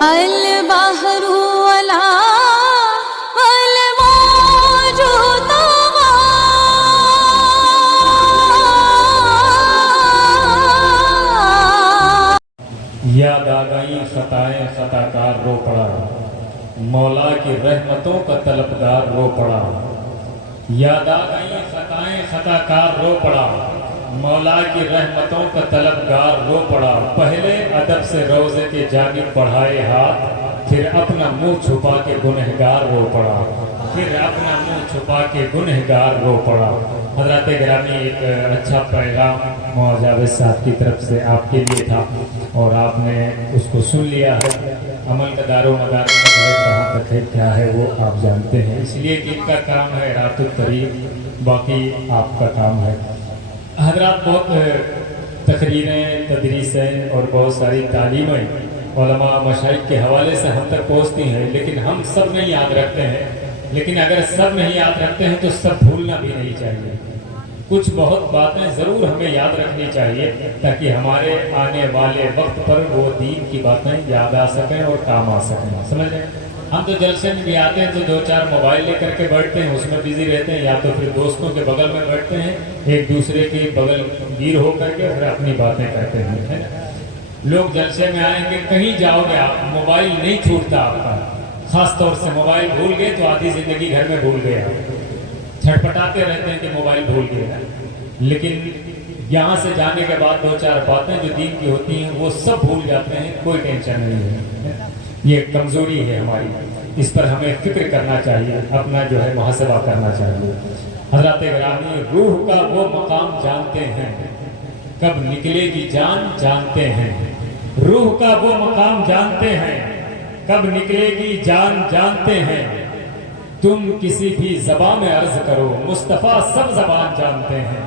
البحر ولا والموج طغى یاد آ گئی خطائیں خطا کار رو پڑا، مولا کی رحمتوں کا طلبگار رو پڑا۔ یاد آ گئی خطائیں خطا کار رو پڑا، مولا کی رحمتوں کا طلبگار رو پڑا۔ پہلے ادب سے روزے کے جانب بڑھائے ہاتھ، پھر اپنا منہ چھپا کے گنہگار رو پڑا، پھر اپنا منہ چھپا کے گنہگار رو پڑا۔ حضرات گرامی، ایک اچھا پیغام معجز صاحب کی طرف سے آپ کے لیے تھا اور آپ نے اس کو سن لیا ہے۔ عمل کا دار و مدار کہاں تک ہے کیا ہے وہ آپ جانتے ہیں، اس لیے کہ ان کا کام ہے رات الطریق، باقی آپ کا کام ہے۔ حضرات بہت تقریریں، تدریسیں اور بہت ساری تعلیمیں علماء مشائخ کے حوالے سے ہم تک پہنچتی ہیں، لیکن ہم سب نہیں یاد رکھتے ہیں۔ لیکن اگر سب نہیں یاد رکھتے ہیں تو سب بھولنا بھی نہیں چاہیے۔ کچھ بہت باتیں ضرور ہمیں یاد رکھنی چاہیے تاکہ ہمارے آنے والے وقت پر وہ دین کی باتیں یاد آ سکیں اور کام آ سکیں، سمجھ رہے ہیں؟ ہم تو جلسے میں بھی آتے ہیں تو دو چار موبائل لے کر کے بیٹھتے ہیں، اس میں بزی رہتے ہیں، یا تو پھر دوستوں کے بغل میں بیٹھتے ہیں، ایک دوسرے کے بغل گیر ہو کر کے پھر اپنی باتیں کرتے ہیں، ہے نا؟ لوگ جلسے میں آئیں گے، کہیں جاؤ گے آپ، موبائل نہیں چھوٹتا آپ کا، خاص طور سے موبائل بھول گئے تو آدھی زندگی گھر میں بھول گئے آپ، چھٹپٹاتے رہتے ہیں کہ موبائل بھول گئے، لیکن یہاں سے جانے کے بعد دو چار باتیں جو دین کی ہوتی ہیں وہ سب بھول جاتے ہیں، کوئی ٹینشن نہیں ہے۔ یہ کمزوری ہے ہماری، اس پر ہمیں فکر کرنا چاہیے، اپنا جو ہے محاسبہ کرنا چاہیے۔ حضرات گرامی، روح کا وہ مقام جانتے ہیں، کب نکلے گی جان جانتے ہیں، روح کا وہ مقام جانتے ہیں، کب نکلے گی جان جانتے ہیں۔ تم کسی بھی زبان میں عرض کرو، مصطفیٰ سب زبان جانتے ہیں،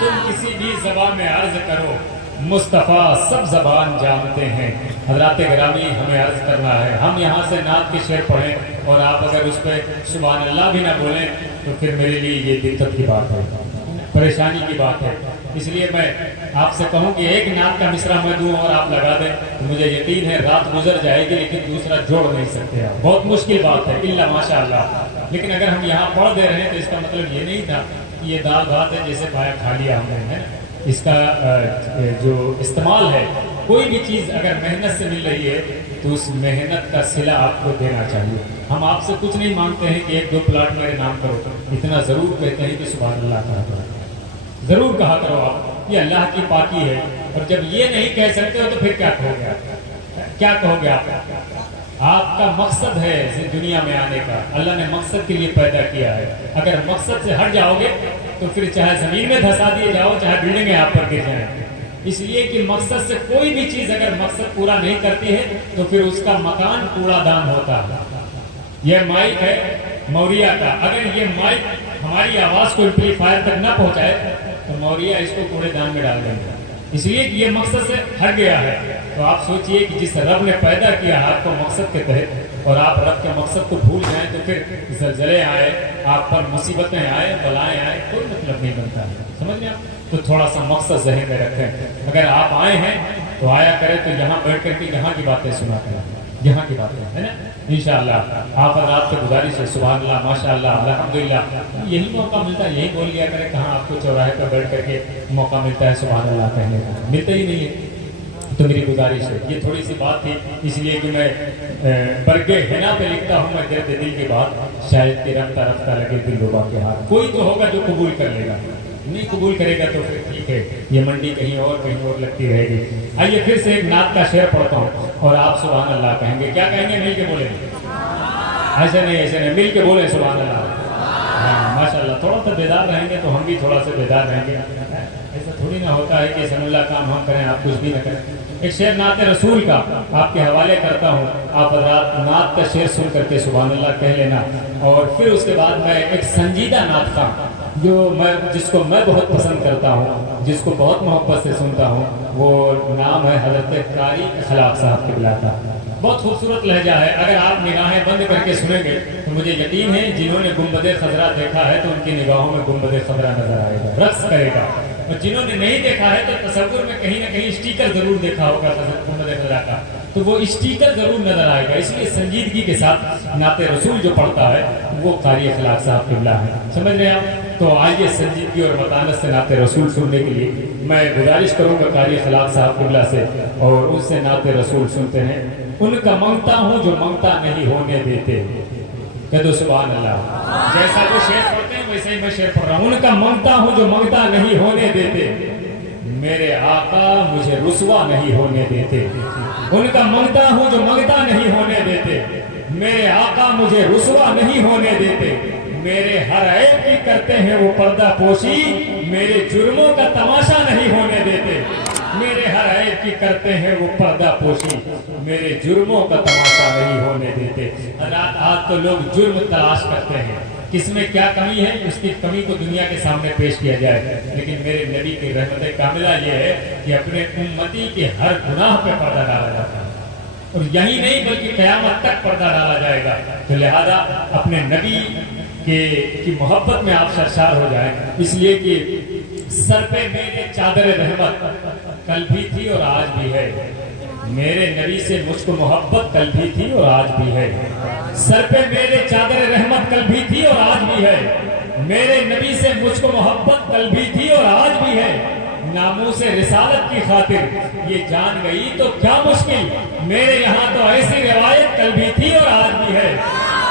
تم کسی بھی زبان میں عرض کرو، مصطفیٰ سب زبان جانتے ہیں۔ حضرات گرامی، ہمیں عرض کرنا ہے، ہم یہاں سے نعت کے شعر پڑھیں اور آپ اگر اس پہ سبحان اللہ بھی نہ بولیں تو پھر میرے لیے یہ دقت کی بات ہے، پریشانی کی بات ہے۔ اس لیے میں آپ سے کہوں کہ ایک نعت کا مصرع میں دوں اور آپ لگا دیں تو مجھے یقین ہے رات گزر جائے گی، لیکن دوسرا جوڑ نہیں سکتے آپ، بہت مشکل بات ہے، الا ماشاء اللہ۔ لیکن اگر ہم یہاں پڑھ دے رہے ہیں تو اس کا مطلب یہ نہیں تھا کہ یہ دال بھات ہے جیسے پایا کھا لیا ہم نے، ہے۔ اس کا جو استعمال ہے، کوئی بھی چیز اگر محنت سے مل رہی ہے تو اس محنت کا صلہ آپ کو دینا چاہیے۔ ہم آپ سے کچھ نہیں مانگتے ہیں کہ ایک دو پلاٹ میرے نام کرو، اتنا ضرور کہتے ہیں کہ سبحان اللہ کہا کرو، ضرور کہا کرو آپ، یہ اللہ کی پاکی ہے۔ اور جب یہ نہیں کہہ سکتے ہو تو پھر کیا کہو گے آپ؟ کیا کہو گے آپ؟ آپ کا مقصد ہے دنیا میں آنے کا، اللہ نے مقصد کے لیے پیدا کیا ہے۔ اگر مقصد سے ہٹ جاؤ گے تو پھر چاہے زمین میں دھسا دیے جاؤ، چاہے بلڈنگیں آپ پر گر جائیں، اس لیے کہ مقصد سے کوئی بھی چیز اگر مقصد پورا نہیں کرتی ہے تو پھر اس کا مکان کوڑا دان ہوتا ہے۔ یہ مائک ہے موریہ کا، اگر یہ مائک ہماری آواز کو ایمپلیفائر تک نہ پہنچائے تو موریہ اس کو کوڑے دان میں ڈال دیں گے، اس لیے کہ یہ مقصد سے ہٹ گیا ہے۔ تو آپ سوچئے کہ جس رب نے پیدا کیا ہے آپ کو مقصد کے تحت، اور آپ رب کے مقصد کو بھول جائیں تو پھر زلزلے آئے، آپ پر مصیبتیں آئے، بلائیں آئے، کوئی مطلب نہیں بنتا ہے، سمجھ لیں آپ؟ تو تھوڑا سا مقصد ذہن میں رکھیں۔ اگر آپ آئے ہیں تو آیا کریں تو یہاں بیٹھ کر کے یہاں کی باتیں سنا کریں، یہاں کی باتیں، ہے نا؟ انشاءاللہ آپ حضرات سے گزارش ہے، سبحان اللہ، ماشاءاللہ، الحمدللہ، یہی موقع ملتا ہے، یہی بول لیا کریں، کہاں آپ کو چوراہے پر بیٹھ کر کے موقع ملتا ہے سبحان اللہ کہنے کا، ملتا ہی نہیں ہے۔ تو میری گزارش ہے، یہ تھوڑی سی بات تھی، اس لیے کہ میں برگے حنا پہ لکھتا ہوں، میں درد دل کی بات، شاید کہ رفتہ رفتہ لگے دل ربا کے ہاتھ، کوئی تو ہوگا جو قبول کر لے گا، نہیں قبول کرے گا تو پھر ٹھیک ہے، یہ منڈی کہیں اور لگتی رہے گی۔ آئیے پھر سے ایک نعت کا شعر پڑھتا ہوں اور آپ سبحان اللہ کہیں گے، کیا کہیں گے؟ مل کے بولیں، ایسے نہیں، مل کے بولیں سبحان اللہ۔ ہاں ماشاءاللہ، تھوڑا سا بیدار رہیں گے تو ہم بھی تھوڑا سا بیدار رہیں گے، ایسا تھوڑی نہ ہوتا ہے کہ سن اللہ کام ہم کریں آپ کچھ بھی نہ کریں۔ ایک شعر نعت رسول کا آپ کے حوالے کرتا ہوں، آپ حضرات نعت کا شعر سن کر کے سبحان اللہ کہہ لینا، اور پھر اس کے بعد میں ایک سنجیدہ نعت کا جس کو میں بہت پسند کرتا ہوں، جس کو بہت محبت سے سنتا ہوں، وہ نام ہے حضرت قاری اخلاق صاحب قبلہ کا، بہت خوبصورت لہجہ ہے۔ اگر آپ نگاہیں بند کر کے سنیں گے تو مجھے یقین ہے جنہوں نے گنبد خضرا دیکھا ہے تو ان کی نگاہوں میں گنبد خضرا نظر آئے گا، رقص کرے گا، اور جنہوں نے نہیں دیکھا ہے تو تصور میں کہیں نہ کہیں اسٹیکر ضرور دیکھا ہوگا گنبد خضرا کا، تو وہ اسٹیکر ضرور نظر آئے گا. اس لیے سنجیدگی کے ساتھ نعت رسول جو پڑھتا ہے وہ قاری اخلاق صاحب قبلہ ہے. سمجھ رہے ہیں آپ؟ تو آئیے سنجیدگی اور متانت سے نعت رسول سننے کے لیے میں گزارش کروں گا قاری اخلاق صاحب قبلہ سے، اور ان سے نعت رسول سنتے ہیں. ان کا مانگتا ہوں جو مانگتا نہیں ہونے دیتے. کہہ دو سبحان اللہ. جیسا وہ شعر پڑھتے ہیں ویسے ہی میں شعر پڑھ رہا ہوں. ان کا مانگتا ہوں جو مانگتا نہیں ہونے دیتے، میرے آقا مجھے رسوا نہیں ہونے دیتے. ان کا مانگتا ہوں جو مانگتا نہیں ہونے دیتے، میرے آقا مجھے رسوا نہیں ہونے دیتے. میرے ہر عیب کی کرتے ہیں وہ پردہ پوشی، میرے جرموں کا تماشا نہیں ہونے دیتے. میرے ہر عیب کی کرتے ہیں وہ پردہ پوشی، میرے جرموں کا تماشا نہیں ہونے دیتے. حضرات آج تو لوگ جرم تلاش کرتے ہیں، کس میں کیا کمی ہے اس کی کمی کو دنیا کے سامنے پیش کیا جائے. لیکن میرے نبی کی رحمت کاملہ یہ ہے کہ اپنے امتی کے ہر گناہ پہ پردہ ڈالا جاتا ہے، اور یہی نہیں بلکہ قیامت تک پردہ ڈالا جائے گا. تو لہذا اپنے نبی کی محبت میں آپ سرشار ہو جائیں، اس لیے کہ سر پہ میرے چادر رحمت کل بھی تھی اور آج بھی ہے. میرے نبی سے مجھ کو محبت کل بھی تھی اور آج بھی ہے. سر پہ میرے چادر رحمت کل بھی تھی اور آج بھی ہے. میرے نبی سے مجھ کو محبت کل بھی تھی اور آج بھی ہے. ناموس رسالت کی خاطر یہ جان گئی تو کیا مشکل، میرے یہاں تو ایسی روایت کل بھی تھی اور آج بھی ہے.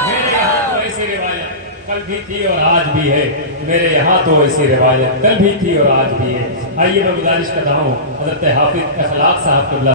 میرے یہاں تو ایسی روایت کل بھی تھی اور آج بھی ہے. میرے یہاں تو ایسی روایت کل بھی تھی اور آج بھی ہے. آئیے میں گزارش کرتا ہوں حضرت حافظ اخلاق صاحب قبلہ